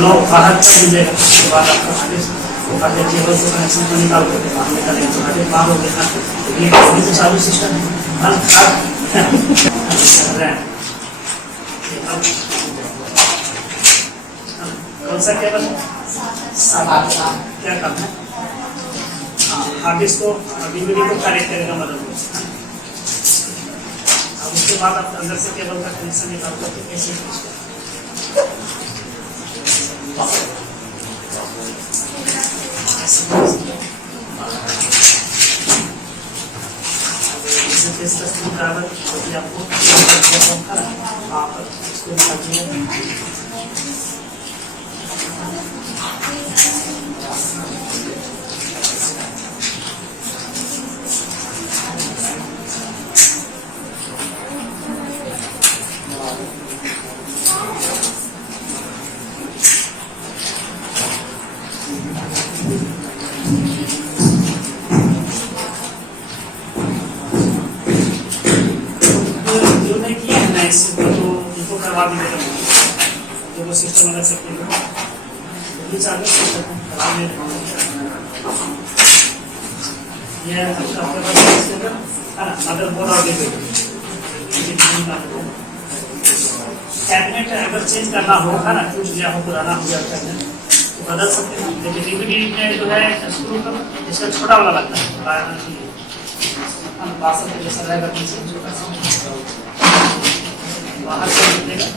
लोग बाहर कर दीजिएगा, उसके बाद आपका आगे आगे केबल को कनेक्शन को निकाल करके बाहर निकालेंगे तो आगे बाहर हो गया। ये तो चालू सिस्टम है। कौन सा केबल है? क्या करना है? हार्ड डिस्क को डीवीडी को कनेक्ट करेगा मदरबोर्ड से। अब उसके बाद आप अंदर से केबल का कनेक्शन निकाल करके कैसे सिस्टम अलग से ये चालू ये मदरबोर्ड और कैबिनेट अगर चेंज करना होगा ना, कुछ जहाँ पुराना हो जाता है तो बदल सकते हैं। लेकिन डीवीडी में जो है स्क्रू का इसका छोटा वाला लगता है, जैसा रहेगा बाहर से निकलेगा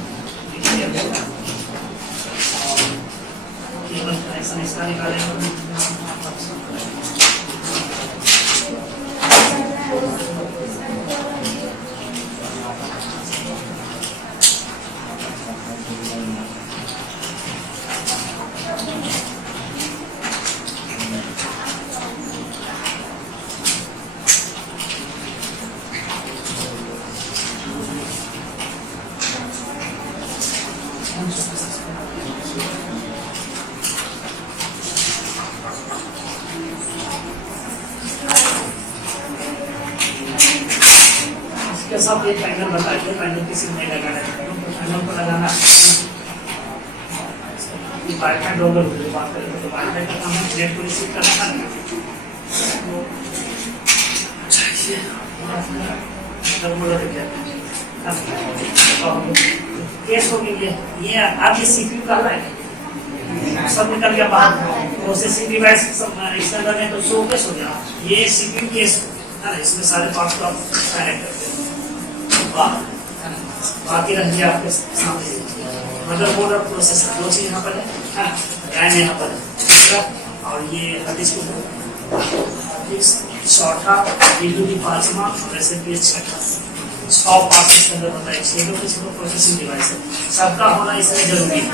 कनेक्शन इसका निकालेंगे। सब एक पैनल बताइए, पैनल किसी में लगाना है तो पैनल को लगाना वाईफाई डोंगल बात करेंगे तो वाईफाई का काम है नेट को रिसीव करना है। केस हो गई ये आप ये सीपीयू कर रहे हैं सब निकल गया बाहर, प्रोसेसिंग डिवाइस इसके अंदर में तो शो केस हो गया, ये सीपीयू केस है ना, इसमें सारे पार्ट्स को आप कनेक्ट करते हैं। बाकी रह गया आपके सामने मदरबोर्ड और प्रोसेसर, दो चीज यहाँ पर है, रैम यहाँ पर है और ये हार्ड डिस्क चौथा, डीवीडी पांचवा और एसएसडी छठा, 6 पार्ट्स इसके अंदर बताए। 6 प्रोसेसिंग डिवाइस है, सबका होना इसमें जरूरी है,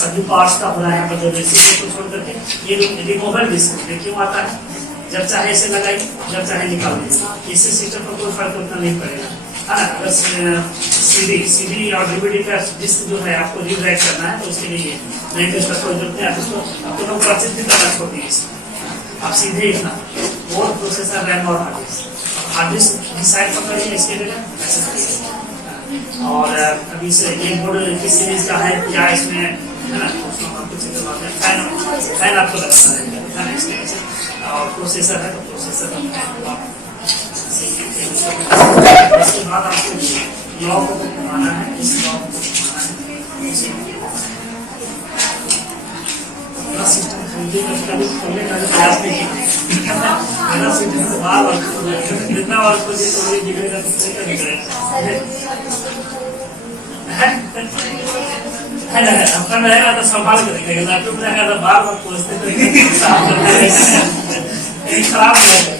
सभी पार्ट्स का होना यहाँ पर जरूरी है। को छोड़ करके ये रिमूवेबल डिस्क क्यों आता है, जब चाहे इसे लगाइए जब चाहे निकाल दीजिए, इससे सिस्टम पर कोई फर्क उतना नहीं पड़ेगा, है ना। अगर सीडी और डीवीडी का डिस्क जो है आपको रीड राइट करना है तो उसके लिए नहीं तो इसका कोई जरूरत नहीं, आप इसको आपको लोग परचेज भी करना छोड़ दीजिए, आप सीधे ही ना बोर्ड प्रोसेसर रैम और हार्ड डिस्क डिसाइड पकड़िए इसके लिए ऐसे करिए। और अभी से ये बोर्ड किस सीरीज का है क्या इसमें है ना, फैन आपको लगाना है इसमें, और प्रोसेसर है तो प्रोसेसर उसके बाद आपको लॉक को घुमाना है, इस लॉक को घुमाना है, पूरा सिस्टम खरीदने का खोलने का प्रयास नहीं किया, मेरा सिस्टम तो बार बार जितना बार को ये तो बिगड़ेगा दूसरे का बिगड़ेगा है ना, अपना रहेगा तो संभाल कर रखेगा, लैपटॉप रहेगा तो बार बार खोजते रहेंगे साफ करते रहेंगे, खराब हो जाएगा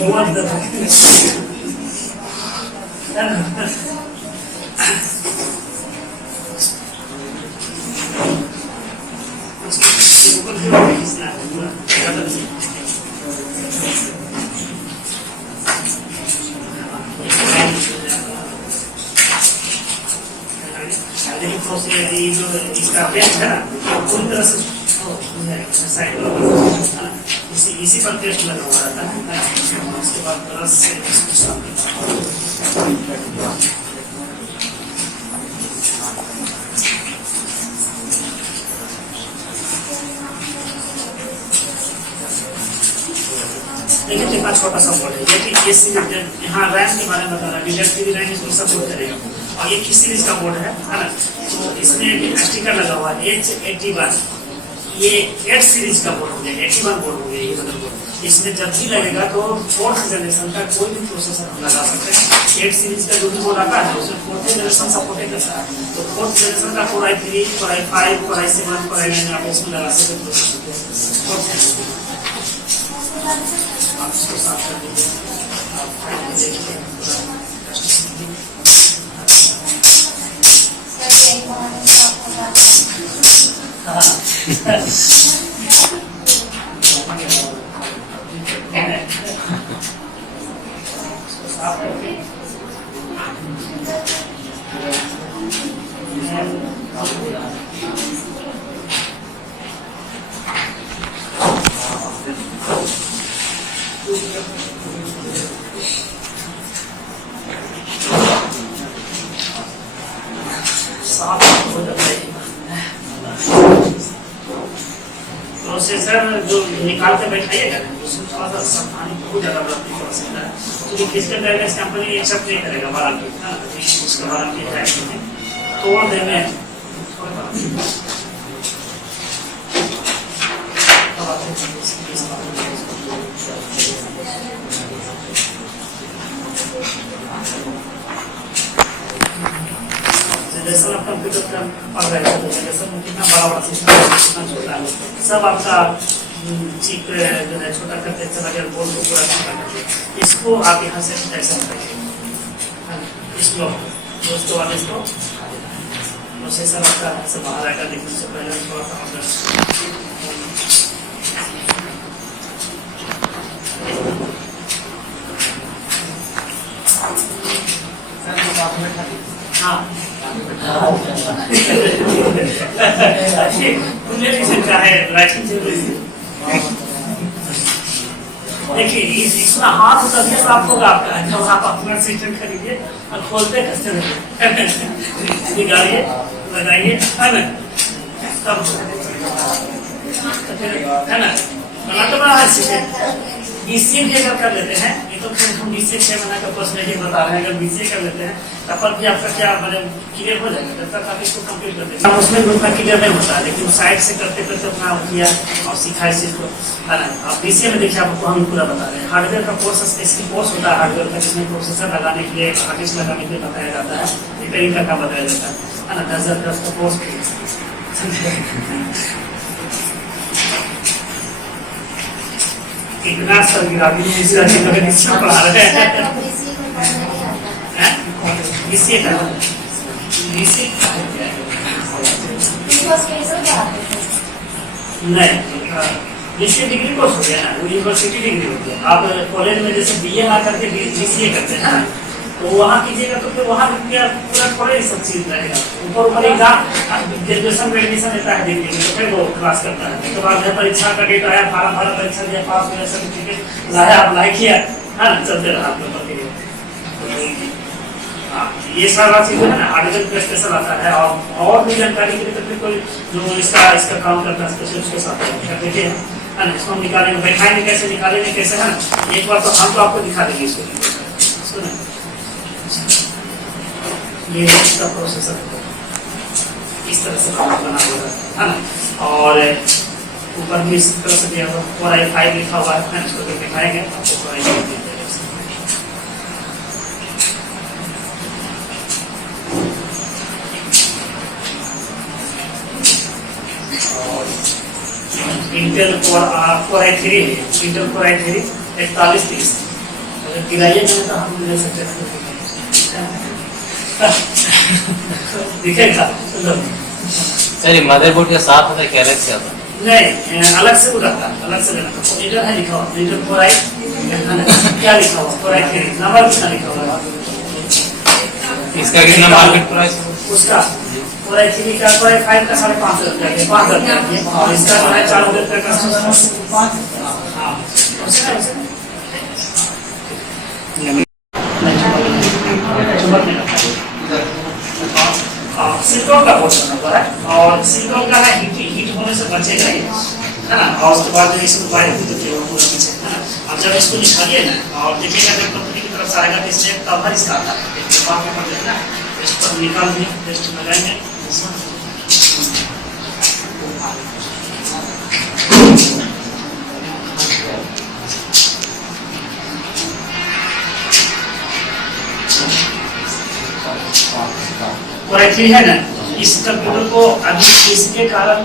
बहुत दर्द है ना। जो इसका पेस्ट है ना पूरी तरह से साइड इसी पर पेस्ट लगा हुआ रहता है, उसके बाद ब्रश से देखिए कितना छोटा सा बोर्ड है, लेकिन ये सीरीज यहाँ रैम के बारे में बता रहा है, DDR3 रैम इसको सपोर्ट करेगा और ये किस सीरीज का बोर्ड है ना। तो इसमें स्टिकर लगा हुआ है H81, ये 8 सीरीज का बोर्ड हो गया, 81 बोर्ड हो गया ये मदरबोर्ड। इसमें जब भी लगेगा तो 4th जनरेशन का कोई भी प्रोसेसर हम लगा सकते हैं। 8 सीरीज का जो भी बोर्ड आता है उसमें 4th जनरेशन सपोर्ट करता है, तो 4th जनरेशन का Core i3, Core i5, Core i7, Core i9 आप इसमें लगा सकते हैं। आप इसको साफ कर दीजिए, आप फाइल में देखिए साफ करके प्रोसेसर जो निकाल के बैठाइएगा ना उसमें थोड़ा सा सावधानी बहुत ज्यादा बरतनी पड़ सकता है, क्योंकि फिजिकल ड्राइवर्स कंपनी एक्सेप्ट नहीं करेगा वारंटी, उसका वारंटी है तोड़ देने जनरेशन ऑफ कंप्यूटर का पढ़ रहे हैं, तो जनरेशन में कितना बड़ा बड़ा सिस्टम है, कितना छोटा है, सब आपका चिप जो है छोटा करते चला गया, बोर्ड को पूरा छोटा करके इसको आप यहाँ से ऐसा करिए, इसको उसके बाद इसको प्रोसेसर आपका से बाहर आएगा, लेकिन उससे पहले थोड़ा सा ऑर्डर हाँ देखिए इसमें हाथ तभी साफ होगा आपका जब आप अपना सिस्टम खरीदिए और खोलते कैसे निकालिए लगाइए, है ना, तब है ना, बना तो बड़ा है सिस्टम। BCA भी अगर कर लेते हैं, ये तो फिर हम BCA 6 महीने का कोर्स नहीं बता रहे हैं, अगर BCA कर लेते हैं तब पर भी आपका क्या मतलब क्लियर हो जाएगा, जब तक आप इसको कंप्लीट कर देंगे उसमें भी उतना क्लियर नहीं होता है, लेकिन साइड से करते करते अपना किया और सीखा इस चीज को, है ना। अब BCA में देखिए आपको हम पूरा बता रहे हैं, हार्डवेयर का कोर्स स्पेसिफिक कोर्स होता है हार्डवेयर का, जिसमें प्रोसेसर लगाने के लिए हार्ड लगाने के लिए बताया जाता है, रिपेयरिंग का काम बताया जाता है ना, 10,000 का कोर्स इतना सर गिरा भी पढ़ा रहे हैं BCA का नहीं, BCA डिग्री कोर्स हो गया ना, वो यूनिवर्सिटी डिग्री होती है। आप कॉलेज में जैसे BA ना करके BCA करते हैं ना, तो वहाँ कीजिएगा तो फिर वहाँ पूरा थोड़े सब चीज रहेगा, ऊपर एग्जाम ग्रेजुएशन में एडमिशन लेता है डिग्री में, तो फिर वो क्लास करता है, उसके बाद परीक्षा का डेट आया, फार्म भरा, परीक्षा दिया, पास हुआ, सर्टिफिकेट लाया, अप्लाई किया, है ना, चलते रहा आपके ऊपर। हाँ, ये सारा चीज है ना हार्डवेयर का स्पेशल आता है, और भी जानकारी के लिए तो फिर कोई जो इसका काम करता है स्पेशल उसके साथ देखिए, है ना, इसको हम निकालेंगे, बैठाएंगे कैसे, निकालेंगे कैसे, है ना, एक बार तो हम तो आपको दिखा देंगे इसको, ये इसका प्रोसेसर इस तरह से बना हुआ है ना, और ऊपर भी इस तरह से दिया हुआ Core i5 लिखा हुआ है, इसको तो दिखाएंगे आपको Core i5 Intel Core i3 है, इंटेल Core i3 4130, अगर गिराइए तो हम ले सकते हैं, दिखेगा सर ये मदरबोर्ड के साथ होता है क्या अलग से आता है? नहीं, अलग से उड़ाता है, अलग से लेना, इधर है लिखा हुआ, इंटेल Core i क्या लिखा हुआ, Core i3 नंबर कितना लिखा हुआ, इसका कितना मार्केट प्राइस, उसका Core i3 का Core i5 का 5,500 रुपया, 5,000 रुपया, और इसका जो है 4,000 रुपया का, हाँ सिलिकॉन का पोर्शन होता है, और सिलिकॉन का है हीट होने से बचेगा ही, है ना, और उसके बाद इसको वायर भी देते हो पूरा पीछे, है ना, अब जब इसको निकालिए ना और देखिएगा जब कंपनी की तरफ से आएगा तो इसमें कवर इसका आता है, बात ऊपर देखना इस पर निकाल दिए, टेस्ट लगाएंगे कोराइथ्री है ना, इस कंप्यूटर को अभी इसके कारण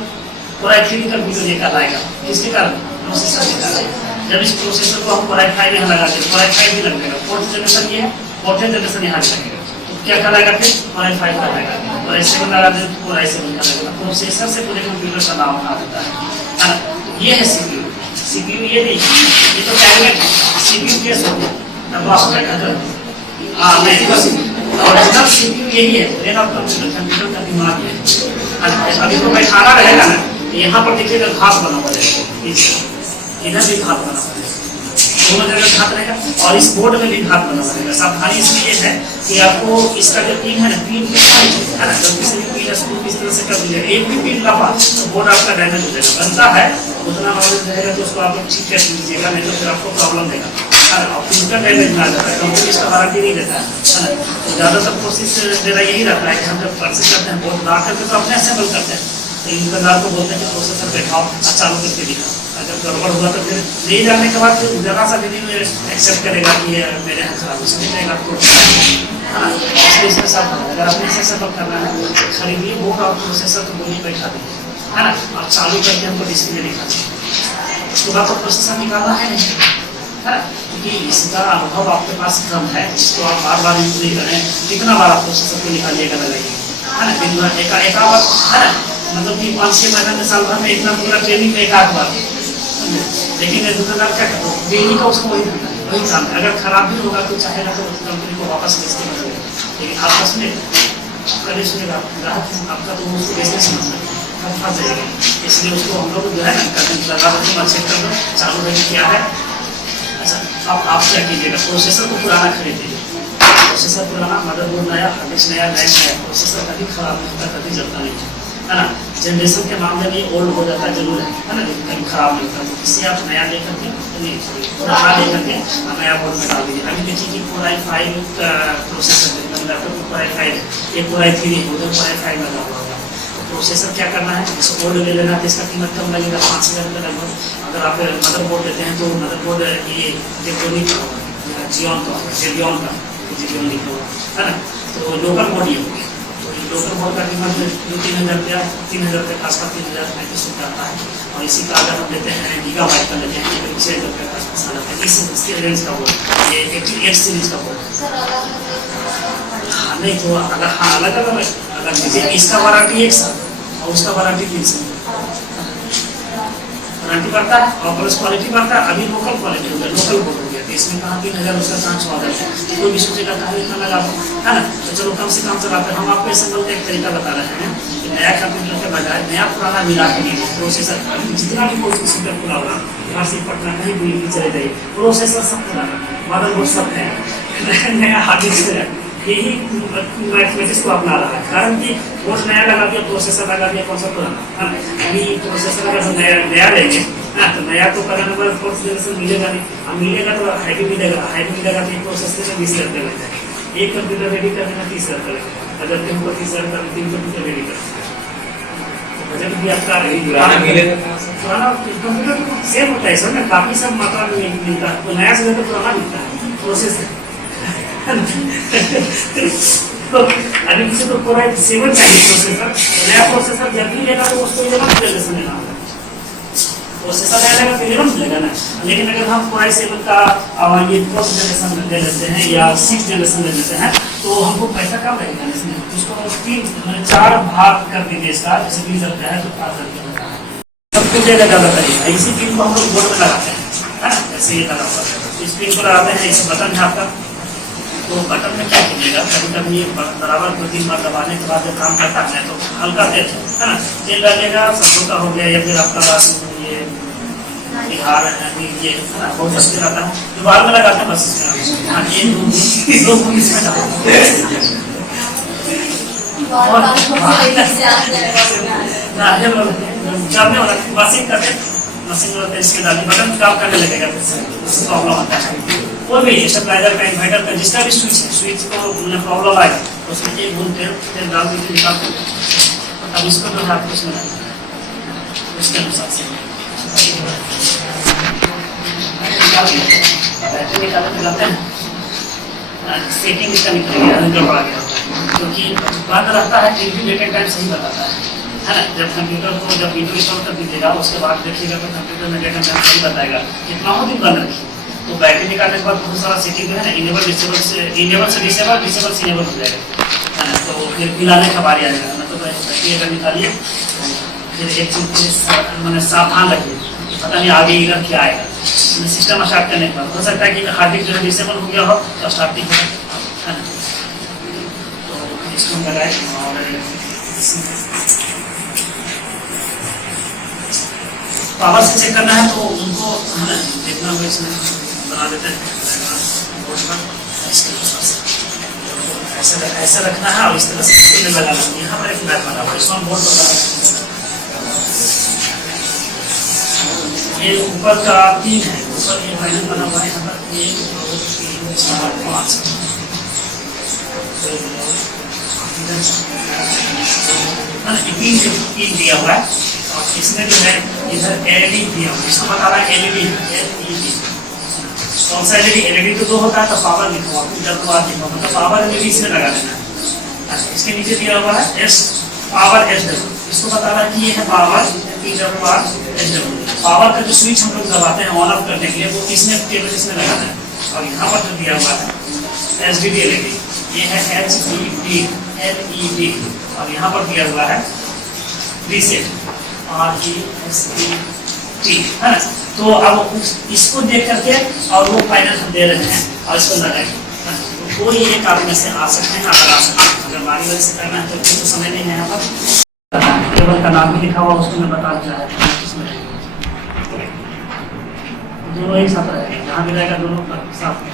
कोराइथ्री कंप्यूटर निकाल आएगा, इसके कारण प्रोसेसर निकाल आएगा। जब इस प्रोसेसर को हम कोराई 5 में लगा देंगे, कोराई 5 भी लगेगा, फोर्थ जनरेशन ये है, फोर्थ जनरेशन यहाँ लगेगा, तो क्या कहलाएगा फिर कोराई 5 का लगेगा, कोराई 7 लगा दें कोराई 7 का लगेगा। प्रोसेसर से पूरे कंप्यूटर का नाम आ जाता है ना। ये है सीपीयू, सीपीयू ये नहीं, ये तो टैबलेट है, सीपीयू केस हो गया, डब्बा हो जाएगा। हाँ नहीं बस ओरिजिनल सीपीयू यही है, ब्रेन ऑफ कंप्यूटर का दिमाग है। अभी तो बैठाना रहेगा ना, यहाँ पर देखिएगा घास बना हुआ है, इधर भी घात बना हुआ है, दोनों जगह घात रहेगा और इस बोर्ड में भी घात बना हुआ रहेगा। सावधानी इसलिए है कि आपको इसका जो पिन है ना, पिन है ना, गलती से भी पिन इसको इस तरह से कर दिया, एक भी पिन लगा तो बोर्ड आपका डैमेज हो जाएगा। बनता है उतना नॉलेज रहेगा तो उसको आप ठीक कर लीजिएगा, नहीं तो फिर आपको प्रॉब्लम देगा। फिजिकल डैमेज ना जाता है, कंपनी इसका वारंटी नहीं देता है ना। तो ज़्यादातर कोशिश मेरा यही रहता है कि हम जब परचेज करते हैं बोर्ड ला करके तो अपने असेंबल करते हैं, तो दुकानदार को बोलते हैं कि प्रोसेसर बैठाओ चालू करके दिखाओ, अगर गड़बड़ हुआ तो फिर ले जाने के बाद फिर जरा सा भी नहीं एक्सेप्ट करेगा कि ये मेरे यहाँ खराब हो जाएगा तो हाँ, इसके साथ अगर अपने से सेटअप करना है खरीदिए बोर्ड और प्रोसेसर तो बोली बैठा दीजिए है ना, और चालू करके हमको डिस्प्ले दिखा दीजिए, उसके बाद तो प्रोसेसर निकालना है नहीं है, क्योंकि इसका अनुभव आपके पास कम है, इसको आप बार बार यूज नहीं करें, कितना बार आप प्रोसेसर को निकालिएगा लगाइए है ना, दिन भर एक बार है ना, मतलब कि 5-6 महीने में साल भर में इतना पूरा ट्रेनिंग में एक आध बार। लेकिन दुकानदार क्या करता है, डेली का उसको वही काम है, अगर खराब भी होगा तो चाहेगा तो कंपनी को वापस बेच के बदलेगा, लेकिन आपका सुने आपका नहीं सुनेगा ग्राहक, आपका तो उसको बेचने से मतलब फंस जाएगा। इसलिए उसको हम लोग जो है ना लगा चेक कर लो चालू है क्या है। अच्छा अब आप क्या कीजिएगा, प्रोसेसर को पुराना खरीदिए, प्रोसेसर पुराना, मदरबोर्ड नया, हार्ड डिस्क नया, रैम नया, प्रोसेसर कभी खराब नहीं होता, कभी जलता नहीं है ना। जनरेशन के मामले में ओल्ड हो जाता जरूर है ना, लेकिन कभी खराब नहीं होता, तो इससे आप नया लेकर के पुराना लेकर के नया बोर्ड में डाल दीजिए। अभी देखिए कि कोराई 5 का प्रोसेसर लैपटॉप में कोराई 5 है, एक कोराई 3 उधर कोराई 5 लगा हुआ होगा। प्रोसेसर क्या करना है, इसको ओल्ड ले लेना है, इसका कीमत कम लगेगा 5,000 रुपये लगभग। अगर आप मदरबोर्ड लेते हैं तो मदरबोर्ड ये जेब्रोनिक जियोन का जेबियन का जेबियन लिखा हुआ है ना, तो लोकल बोर्ड ये होगी, तो लोकल बोर्ड का कीमत 2-3 हज़ार रुपया, 3,000 रुपये के आसपास 3,035 रुपये आता है। और इसी का अगर हम लेते हैं गीगाबाइट का लेते हैं तो 6,000 रुपये के आसपास आता है। इसके रेंज का बोर्ड ये 88 सीरीज का बोर्ड हाँ नहीं तो अगर हाँ अलग अलग अगर लीजिए, इसका वारंटी 1 साल और उसका वारंटी 3 साल वारंटी बढ़ता है और प्लस क्वालिटी बढ़ता है। अभी लोकल क्वालिटी हो गया, लोकल बोर्ड हो गया, तो इसमें कहाँ 3,000 उसका 5,000 है, कोई भी सोचेगा कहाँ इतना लगा है ना। तो चलो कम से कम चलाते हैं, हम आपको असेंबल का एक तरीका बता रहे हैं कि नया कंप्यूटर के बजाय नया पुराना मिला के लिए प्रोसेसर जितना भी कोई सुपर पूरा होगा, यहाँ से पटना कहीं भी चले जाइए, प्रोसेसर सब पुराना, मदरबोर्ड सब है, नया हार्ड डिस्क है, यही मैथमेटिक्स को अपना रहा है। कारण कि बोर्ड नया लगा दिया, प्रोसेसर लगा दिया, कौन सा पुराना है ना। अभी प्रोसेसर अगर हम नया लेंगे ना तो नया तो करने पर फोर्थ जनरेशन मिलेगा नहीं, अब मिलेगा तो हाईवी मिलेगा तो एक प्रोसेसर में 20 रुपये लग जाएगा, एक कंप्यूटर रेडी करने में 30 रुपये लगेगा, अगर 3 को 30 रुपये 3 कंप्यूटर रेडी करते हैं तो बजट भी आपका पुराना कंप्यूटर सेम होता है सर ना, काफ़ी सब मात्रा में मिलता है, तो नया से ज़्यादा पुराना मिलता है प्रोसेसर। तो अभी किसी को कोराई 7 चाहिए प्रोसेसर, नया प्रोसेसर जब भी लेगा तो उसको 11 जनरेशन लेना होगा, प्रोसेसर नया लेगा तो 11 मिलेगा ना। लेकिन अगर हम कोराई 7 का ये 4th जनरेशन ले लेते हैं या 6th जनरेशन ले लेते हैं तो हमको पैसा कम लगेगा इसमें, उसको 4 भाग कर दीजिए इसका, जैसे 20 रुपये है तो 5,000 रुपये लगता है, सब कुछ जगह ज़्यादा करेगा। इसी पिन को हम लोग बोर्ड में लगाते हैं है ना, जैसे ये लगा हुआ है, इस पिन को लगाते हैं, इस बटन है आपका, तो बटन में क्या कीजिएगा, कभी कभी ये बराबर 2-3 बार दबाने के बाद जब काम करता है तो हल्का तेज है ना, तेल लगेगा, शब्दों का हो गया या फिर आपका ये बिहार ये बहुत सस्ते रहता है, जो बाल में लगाते हैं बस हाँ ये 2 इसमें वाशिंग करते मशीन वाला इसके डालिए बटन काम करने लगेगा, फिर प्रॉब्लम आता है। कोई भी स्टेबलाइजर का इन्वर्टर का जिसका भी स्विच है, स्विच को प्रॉब्लम आएगा तो उसमें एक बूंद तेल डाल दीजिए, निकाल दीजिए। अब इसको जो है आपको इसमें उसके अनुसार से बैटरी निकालते हैं, सेटिंग इसका निकल गया, गड़बड़ा गया, क्योंकि बंद रहता है फिर भी डेटा टाइम सही बताता है ना। जब कंप्यूटर को जब वीडियो इंस्टॉल कर दीजिएगा उसके बाद देखिएगा तो कंप्यूटर में डेटा टाइम सही बताएगा, कितना हो दिन बंद रखिए। तो बैटरी निकालने के बाद बहुत सारा सेटिंग जो है ना, इनेबल डिसेबल से डिसेबल, डिसेबल से इनेबल हो जाएगा, है ना। तो फिर मिलाने का बारी आएगा, मतलब बैटरी अगर निकालिए फिर एक चीज मैंने सावधान रखिए, पता नहीं आगे इधर क्या आएगा। सिस्टम स्टार्ट करने के बाद हो सकता है कि हार्ड डिस्क जो है डिसेबल हो गया हो तो स्टार्टिंग है ना। तो इसको लगाए और पावर से चेक करना है तो उनको है ना देखना होगा, इसमें बना देते हैं ऐसे रखना है और इस तरह से लगाना है। यहाँ पर एक मैप बना हुआ है, इसको हम बोर्ड पर ये ऊपर का 3 है, ऊपर ये पैनल बना हुआ है, यहाँ पर 1 2 3 4 5 तीन दिया हुआ है। और इसमें जो है इधर एलईडी दिया हुआ है, इसको बता रहा है एलईडी एलईडी। कौन सा एलईडी? एलईडी तो 2 होता है, तो पावर लिखा हुआ जब तो लिखा हुआ तो पावर एलईडी इसमें लगा देना है। इसके नीचे दिया हुआ है एस पावर एसडब्ल्यू, इसको बता रहा है कि ये है पावर एसडब्ल्यू। पावर का जो स्विच हम लोग दबाते हैं ऑन ऑफ करने के लिए वो किसने केबल इसमें लगाना है। और यहाँ पर जो दिया हुआ है एसडीडी एलईडी, ये है एचईडी एलईडी। और यहाँ पर दिया हुआ है रीसेट RESET, है ना। तो अब इसको देख करके और वो पैनल हम दे रहे हैं और इसको लगाएंगे, तो कोई एक आप में से आ सकते हैं, अगर आ सकते हैं। अगर बारी बारी से करना है तो कुछ समय नहीं है। यहाँ पर केबल का नाम भी लिखा हुआ उसको मैं बता दूँ, दोनों एक साथ रहेंगे, जहाँ भी रहेगा दोनों साथ में।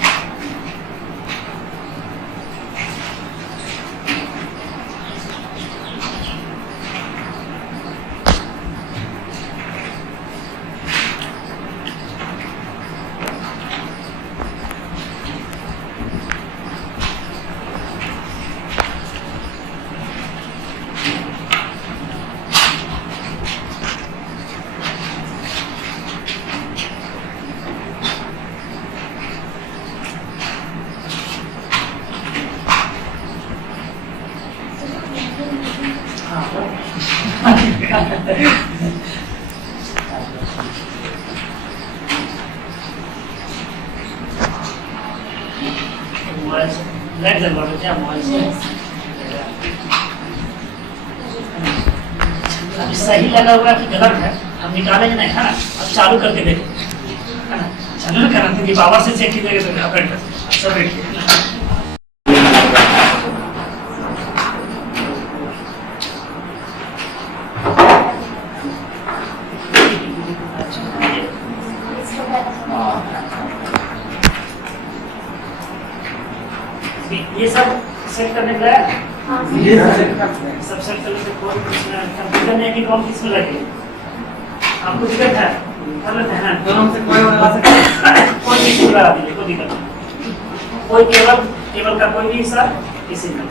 लाइट जल रहा है क्या मोबाइल से? अब सही लगा हुआ कि गलत है, अब निकालेंगे नहीं, है ना। अब चालू करके देखो, है ना। चालू करना तो पावर से चेक कीजिएगा तो अच्छा बैठिए। ये सब सेट करने का है, सब सेट करने के कोड कंप्यूटर में कि कौन किसमें लगे आपको दिक्कत है, गलत है ना। दोनों से कोई लगा सकता है, कोई किसी लगा दीजिए, कोई दिक्कत नहीं। कोई केवल का कोई भी हिस्सा किसी में।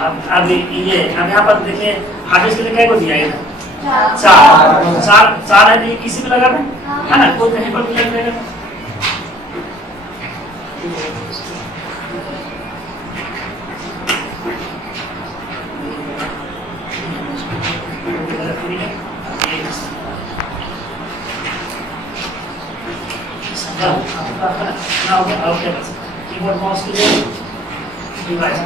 अब ये अब यहाँ पर देखिए हार्ड डिस्क के लिए क्या को दिया है? 4 है, ये किसी में लगा है ना, कोई कहीं पर भी लग जाएगा। कीबोर्ड माउस के लिए डिवाइस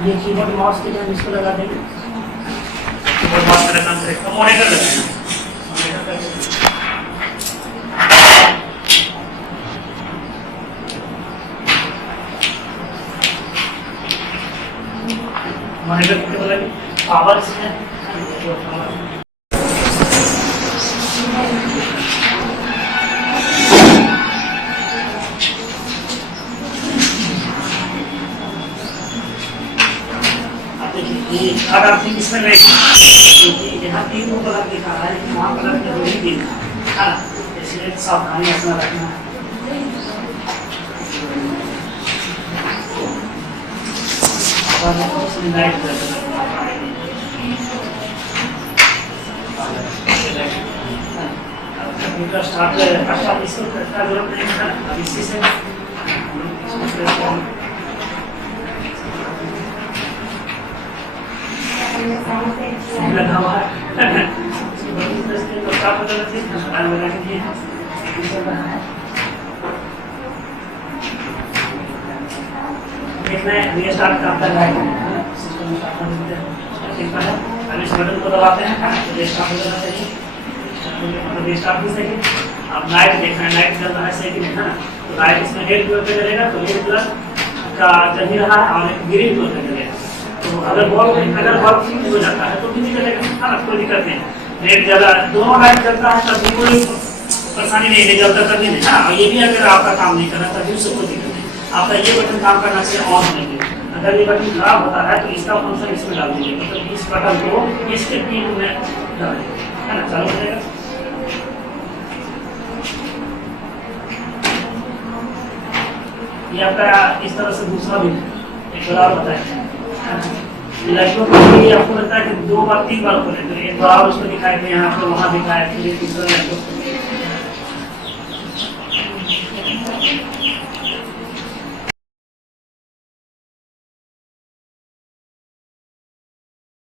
ये कीबोर्ड माउस के लिए हम इसको लगा देंगे। कीबोर्ड माउस का काम करेगा, मॉनिटर लगाएंगे। मॉनिटर के बोला पावर इसमें इसमें नहीं, क्योंकि यहाँ 3 प्लग लिखा है लेकिन वहाँ प्लग में 2 ही दिन है ना, इसलिए सावधानी अपना रखना है। लाइट कंप्यूटर स्टार्ट इसको का जरूरत नहीं है, अब इसी से लगा हुआ है तो स्टार्ट हो जाना चाहिए। देखना है रीस्टार्ट करता है सिस्टम स्टार्ट है, अब इस बटन को दबाते हैं तो रीस्टार्ट हो जाना चाहिए, रीस्टार्ट भी सही। अब लाइट देखना है, लाइट चल रहा है सही है ना, तो लाइट इसमें रेड कलर पे चलेगा तो रेड कलर का चल ही रहा है और एक ग्रीन कलर पे चलेगा। तो अगर बल्ब फ्यूज हो जाता है तो भी नहीं चलेगा, है ना, कोई दिक्कत नहीं। रेड जला दोनों लाइट चलता है तब भी कोई परेशानी नहीं है, जलता तभी नहीं है। और ये भी अगर आपका काम नहीं कर रहा तभी उससे कोई दिक्कत नहीं, आपका ये बटन काम करना चाहिए ऑन होने के। अगर ये बटन खराब होता है तो इसका फंक्शन इसमें डाल दीजिए, मतलब इस बटन को इसके पिन में डाल दीजिए, है ना, चालू हो जाएगा। ये आपका इस तरह से दूसरा भी एक बड़ा होता है लाइटों के लिए आपको लगता है कि 2 बार 3 बार खोले, तो एक बार उसको दिखाए थे यहाँ पर, वहाँ दिखाए थे, तीसरा लाइटों